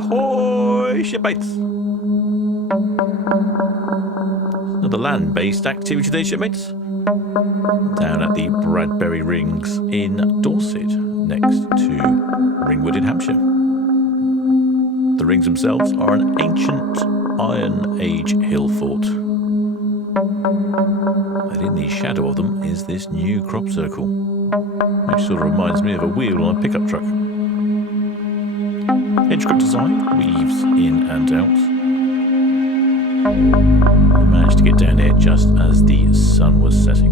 Ahoy, shipmates! Another land-based activity today, shipmates. Down at the Badbury Rings in Dorset, next to Ringwood in Hampshire. The rings themselves are an ancient Iron Age hill fort. And in the shadow of them is this new crop circle, which sort of reminds me of a wheel on a pickup truck. Intricate design, weaves in and out. I managed to get down here just as the sun was setting.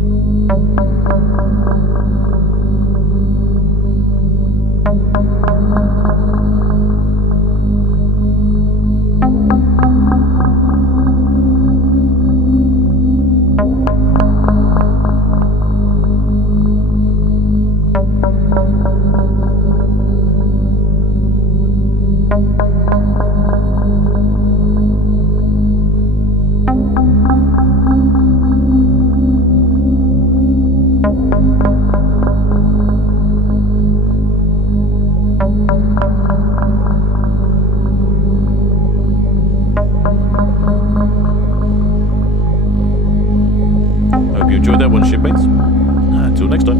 Hope you enjoyed that one, shipmates. Until next time.